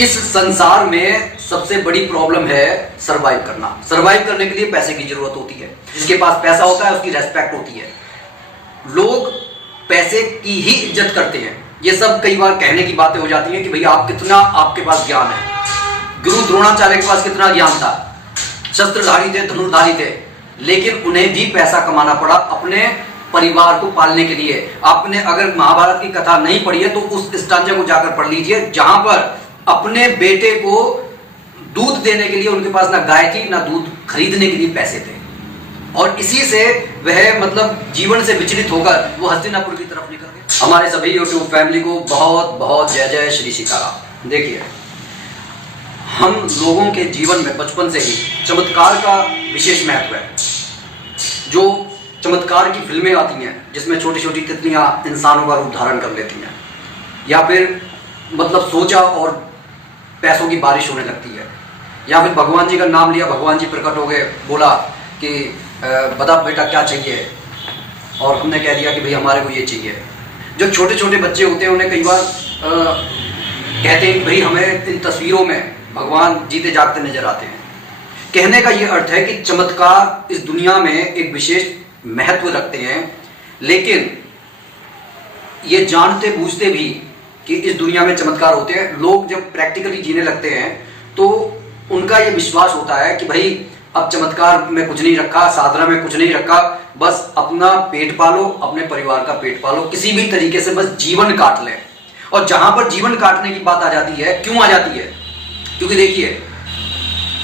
इस संसार में सबसे बड़ी प्रॉब्लम है सरवाइव करना। सरवाइव करने के लिए पैसे की जरूरत होती है। जिसके पास पैसा होता है उसकी रेस्पेक्ट होती है। लोग पैसे की ही इज्जत करते हैं। ये सब कई बार कहने की बातें हो जाती हैं कि भैया आप कितना आपके पास ज्ञान है। गुरु द्रोणाचार्य के पास कितना ज्ञान था, शस्त्रधारी थे, धनुर्धारी थे, लेकिन उन्हें भी पैसा कमाना पड़ा अपने परिवार को पालने के लिए। आपने अगर महाभारत की कथा नहीं पढ़ी है तो उस स्टांजा को जाकर पढ़ लीजिए, जहां पर अपने बेटे को दूध देने के लिए उनके पास ना गाय थी ना दूध खरीदने के लिए पैसे थे, और इसी से वह जीवन से विचलित होकर वो हस्तिनापुर की तरफ निकल गए। हमारे सभी यूट्यूब फैमिली को बहुत बहुत जय जय श्री सीताराम। देखिए, हम लोगों के जीवन में बचपन से ही चमत्कार का विशेष महत्व है। जो चमत्कार की फिल्में आती हैं जिसमें छोटी छोटी तितलियां इंसानों का रूप धारण कर लेती हैं, या फिर सोचा और पैसों की बारिश होने लगती है, या फिर भगवान जी का नाम लिया, भगवान जी प्रकट हो गए, बोला कि बता बेटा क्या चाहिए, और हमने कह दिया कि भाई हमारे को ये चाहिए। जो छोटे छोटे बच्चे होते हैं उन्हें कई बार कहते हैं कि भाई हमें इन तस्वीरों में भगवान जीते जागते नजर आते हैं। कहने का ये अर्थ है कि चमत्कार इस दुनिया में एक विशेष महत्व रखते हैं, लेकिन ये जानते बूझते भी कि इस दुनिया में चमत्कार होते हैं। लोग जब प्रैक्टिकली जीने लगते हैं तो उनका ये विश्वास होता है कि भाई अब चमत्कार में कुछ नहीं रखा, साधना में कुछ नहीं रखा, बस अपना पेट पालो, अपने परिवार का पेट पालो, किसी भी तरीके से बस जीवन काट ले। और जहां पर जीवन काटने की बात आ जाती है, क्यों आ जाती है? क्योंकि देखिए,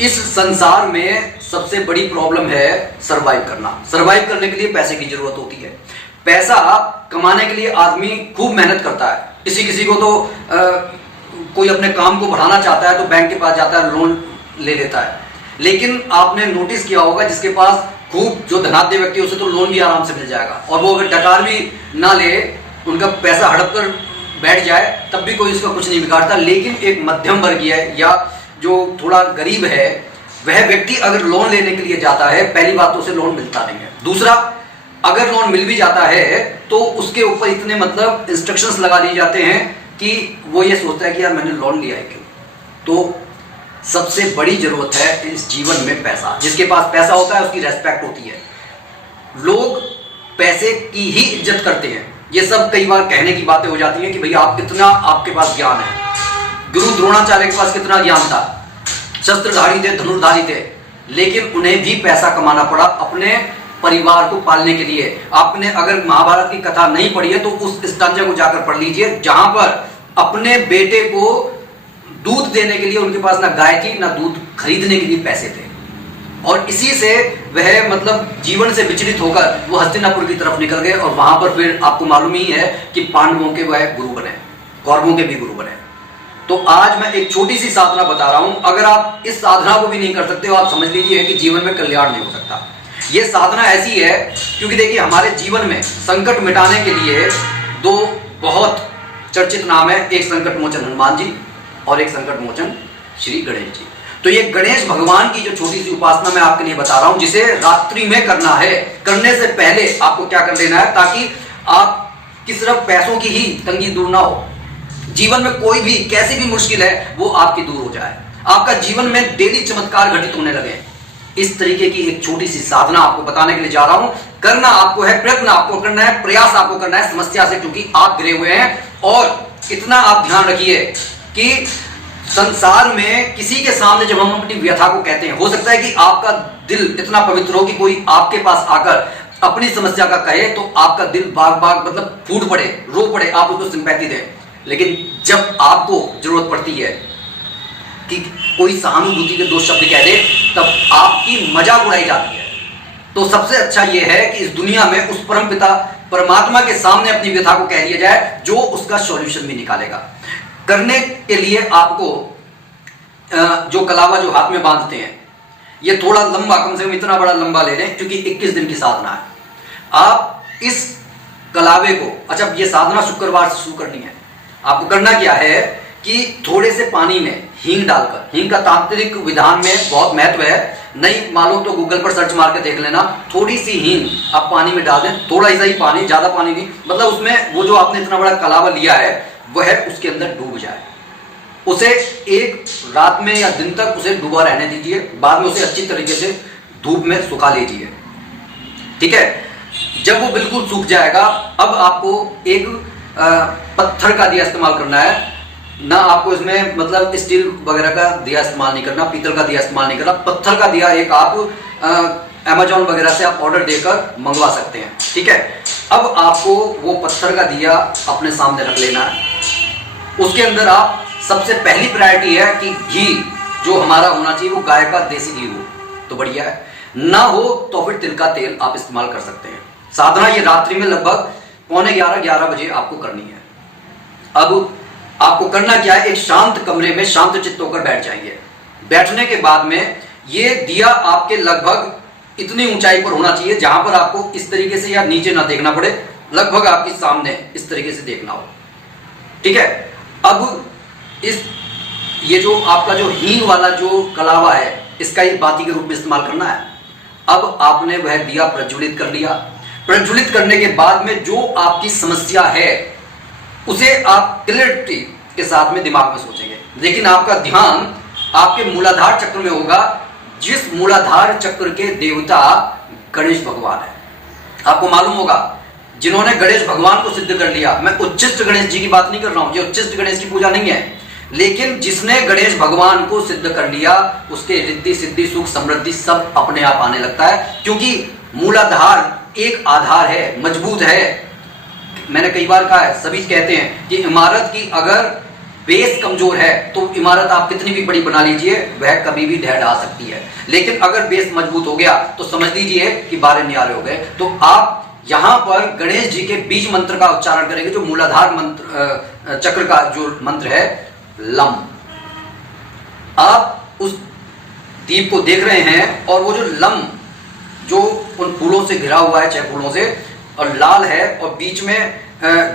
इस संसार में सबसे बड़ी प्रॉब्लम है सरवाइव करना। सरवाइव करने के लिए पैसे की जरूरत होती है। पैसा कमाने के लिए आदमी खूब मेहनत करता है। किसी किसी को तो कोई अपने काम को बढ़ाना चाहता है तो बैंक के पास जाता है, लोन ले लेता है। लेकिन आपने नोटिस किया होगा, जिसके पास खूब जो धनाढ्य व्यक्ति है उसे तो लोन भी आराम से मिल जाएगा, और वो अगर डकार भी ना ले, उनका पैसा हड़प कर बैठ जाए, तब भी कोई उसका कुछ नहीं बिगाड़ता। लेकिन एक मध्यम वर्गीय या जो थोड़ा गरीब है, वह व्यक्ति अगर लोन लेने के लिए जाता है, पहली बात तो उसे लोन मिलता नहीं है। दूसरा, अगर लोन मिल भी जाता है तो उसके ऊपर इतने इंस्ट्रक्शंस लगा दिए जाते हैं कि वो ये सोचता है कि यार मैंने लोन लिया है क्यों। तो सबसे बड़ी जरूरत है इस जीवन में पैसा। जिसके पास पैसा होता है उसकी रेस्पेक्ट होती है। लोग पैसे की ही इज्जत करते हैं। ये सब कई बार कहने की बातें हो जाती हैं कि भैया आप कितना आपके पास ज्ञान है। गुरु द्रोणाचार्य के पास कितना ज्ञान था, शस्त्रधारी थे, धनुर्धारी थे, लेकिन उन्हें भी पैसा कमाना पड़ा अपने परिवार को पालने के लिए। आपने अगर महाभारत की कथा नहीं पढ़ी है तो उस स्टांजा को जाकर पढ़ लीजिए, जहां पर अपने बेटे को दूध देने के लिए उनके पास ना गाय थी ना दूध खरीदने के लिए पैसे थे, और इसी से वह जीवन से विचलित होकर वो हस्तिनापुर की तरफ निकल गए। और वहां पर फिर आपको मालूम ही है कि पांडवों के वह गुरु बने, कौरवों के भी गुरु बने। तो आज मैं एक छोटी सी साधना बता रहा हूं। अगर आप इस साधना को भी नहीं कर सकते हो, आप समझ लीजिए कि जीवन में कल्याण नहीं हो सकता। ये साधना ऐसी है क्योंकि देखिए, हमारे जीवन में संकट मिटाने के लिए दो बहुत चर्चित नाम है। एक संकट मोचन हनुमान जी और एक संकट मोचन श्री गणेश जी। तो ये गणेश भगवान की जो छोटी सी उपासना मैं आपके लिए बता रहा हूं, जिसे रात्रि में करना है। करने से पहले आपको क्या कर लेना है, ताकि आप की सिर्फ पैसों की ही तंगी दूर ना हो, जीवन में कोई भी कैसी भी मुश्किल है वो आपकी दूर हो जाए, आपका जीवन में डेली चमत्कार घटित होने लगे। इस तरीके की एक छोटी सी साधना आपको बताने के लिए जा रहा हूं। करना आपको है, प्रयत्न आपको करना है, प्रयास आपको करना है समस्या से, क्योंकि आप गिरे हुए हैं। और इतना आप ध्यान रखिए कि संसार में किसी के सामने जब हम अपनी व्यथा को कहते हैं, हो सकता है कि आपका दिल इतना पवित्र हो कि कोई आपके पास आकर अपनी समस्या का कहे तो आपका दिल बाग बाग फूट पड़े, रो पड़े, आप उसको सिंपैथी दें। लेकिन जब आपको जरूरत पड़ती है कि कोई सहानुभूति के दो शब्द कह दे, तब आपकी मजाक उड़ाई जाती है। तो सबसे अच्छा यह है कि इस दुनिया में उस परम पिता परमात्मा के सामने अपनी व्यथा को कह दिया जाए, जो उसका सॉल्यूशन भी निकालेगा। करने के लिए आपको जो कलावा जो हाथ में बांधते हैं, ये थोड़ा लंबा, कम से कम इतना बड़ा लंबा ले लें, क्योंकि 21 दिन की साधना है। आप इस कलावे को, अच्छा ये साधना शुक्रवार से शुरू करनी है। आपको करना क्या है कि थोड़े से पानी में हींग डालकर, हींग का तांत्रिक विधान में बहुत महत्व है, नहीं मालूम तो गूगल पर सर्च मार के देख लेना। थोड़ी सी हींग आप पानी में डाल दें, थोड़ा सा ही पानी, ज्यादा पानी नहीं, उसमें वो जो आपने इतना बड़ा कलावा लिया है वह उसके अंदर डूब जाए। उसे एक रात में या दिन तक उसे डूबा रहने दीजिए, बाद में उसे अच्छी तरीके से धूप में सुखा लीजिए। ठीक है, जब वो बिल्कुल सूख जाएगा, अब आपको एक पत्थर का दिया इस्तेमाल करना है। ना आपको इसमें मतलब स्टील वगैरह का दिया इस्तेमाल नहीं करना, पीतल का दिया इस्तेमाल नहीं करना, पत्थर का दिया एक आप अमेजॉन वगैरह से आप ऑर्डर देकर मंगवा सकते हैं। ठीक है, अब आपको वो पत्थर का दिया अपने सामने रख लेना है। उसके अंदर आप सबसे पहली प्रायोरिटी है कि घी जो हमारा होना चाहिए वो गाय का देसी घी हो तो बढ़िया है, ना हो तो फिर तिल का तेल आप इस्तेमाल कर सकते हैं। साधना ये रात्रि में लगभग 11:45 बजे आपको करनी है। अब आपको करना क्या है, एक शांत कमरे में शांत चित्त होकर बैठ जाइए। बैठने के बाद में ये दिया आपके लगभग इतनी ऊंचाई पर होना चाहिए जहां पर आपको इस तरीके से या नीचे ना देखना पड़े, लगभग आपके सामने इस तरीके से देखना हो। ठीक है, अब ये जो आपका जो हींग वाला जो कलावा है, इसका ये बाती के रूप में इस्तेमाल करना है। अब आपने वह दिया प्रज्वलित कर लिया। प्रज्वलित करने के बाद में जो आपकी समस्या है उसे आप क्लियरिटी के साथ में दिमाग में सोचेंगे, लेकिन आपका ध्यान आपके मूलाधार चक्र में होगा, जिस मूलाधार चक्र के देवता गणेश भगवान है। आपको मालूम होगा जिन्होंने गणेश भगवान को सिद्ध कर लिया, मैं उच्चिष्ट गणेश जी की बात नहीं कर रहा हूं, ये उच्चिष्ट गणेश की पूजा नहीं है, लेकिन जिसने गणेश भगवान को सिद्ध कर लिया उसके रिद्धि सिद्धि सुख समृद्धि सब अपने आप आने लगता है, क्योंकि मूलाधार एक आधार है, मजबूत है। मैंने कई बार कहा है, सभी कहते हैं कि इमारत की अगर बेस कमजोर है तो इमारत आप कितनी भी बड़ी बना लीजिए वह कभी भी ढह ढा सकती है, लेकिन अगर बेस मजबूत हो गया तो समझ लीजिए कि बारे न्यारे हो गए। तो आप यहां पर गणेश जी के बीज मंत्र का उच्चारण करेंगे, जो मूलाधार मंत्र चक्र का जो मंत्र है लम। आप उस दीप को देख रहे हैं और वो जो लम जो उन फूलों से घिरा हुआ है, 6 फूलों से, और लाल है और बीच में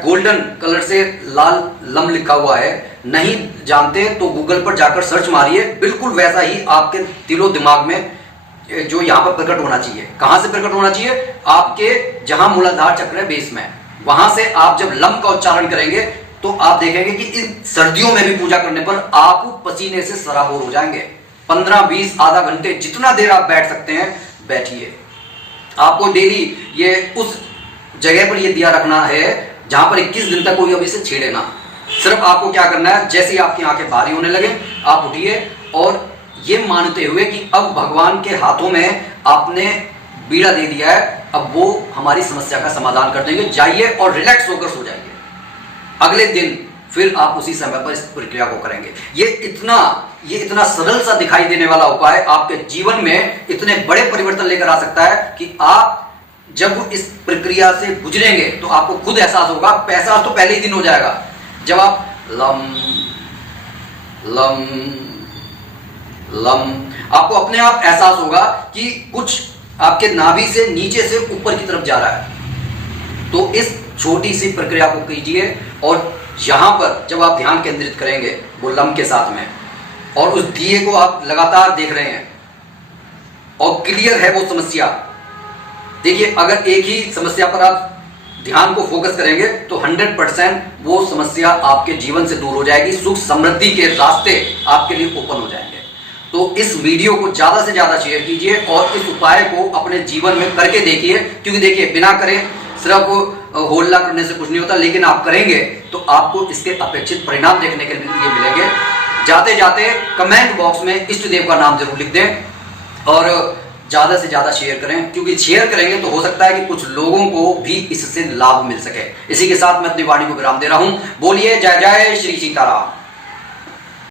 गोल्डन कलर से लाल लम लिखा हुआ है। नहीं जानते तो गूगल पर जाकर सर्च मारिए, बिल्कुल वैसा ही आपके दिलो दिमाग में जो यहां पर प्रकट होना चाहिए। कहां से प्रकट होना चाहिए? आपके जहां मूलाधार चक्र है बेस में, वहां से आप जब लम का उच्चारण करेंगे तो आप देखेंगे कि इन सर्दियों में भी पूजा करने पर आप पसीने से सराबोर हो जाएंगे। 15-20 आधा घंटे जितना देर आप बैठ सकते हैं बैठिए। आपको डेली ये उस जगह पर ये दिया रखना है जहां पर 21 दिन तक कोई अभी से छेड़े ना। सिर्फ आपको क्या करना है, जैसे ही आपकी आंखें भारी होने लगे आप उठिए और ये मानते हुए कि अब भगवान के हाथों में आपने बीड़ा दे दिया है, अब वो हमारी समस्या का समाधान कर देंगे। जाइए और रिलैक्स होकर सो जाइए। अगले दिन फिर आप उसी समय पर इस प्रक्रिया को करेंगे। ये इतना सरल सा दिखाई देने वाला उपाय आपके जीवन में इतने बड़े परिवर्तन लेकर आ सकता है कि आप जब इस प्रक्रिया से गुजरेंगे तो आपको खुद एहसास होगा। एहसास तो पहले ही दिन हो जाएगा जब आप लम लम लम, आपको अपने आप एहसास होगा कि कुछ आपके नाभि से नीचे से ऊपर की तरफ जा रहा है। तो इस छोटी सी प्रक्रिया को कीजिए और यहां पर जब आप ध्यान केंद्रित करेंगे वो लम के साथ में, और उस दिए को आप लगातार देख रहे हैं और क्लियर है वो समस्या। देखिए, अगर एक ही समस्या पर आप ध्यान को फोकस करेंगे तो 100% वो समस्या आपके जीवन से दूर हो जाएगी। सुख समृद्धि के रास्ते आपके लिए ओपन हो जाएंगे। तो इस वीडियो को ज्यादा से ज्यादा शेयर कीजिए और इस उपाय को अपने जीवन में करके देखिए, क्योंकि देखिए बिना करे सिर्फ होल्ला करने से कुछ नहीं होता, लेकिन आप करेंगे तो आपको इसके अपेक्षित परिणाम देखने के लिए मिलेंगे। जाते जाते कमेंट बॉक्स में इष्ट देव का नाम जरूर लिख दें और ज्यादा से ज्यादा शेयर करें, क्योंकि शेयर करेंगे तो हो सकता है कि कुछ लोगों को भी इससे लाभ मिल सके। इसी के साथ मैं अपनी वाणी को विराम दे रहा हूं। बोलिए जय जय श्री सीताराम।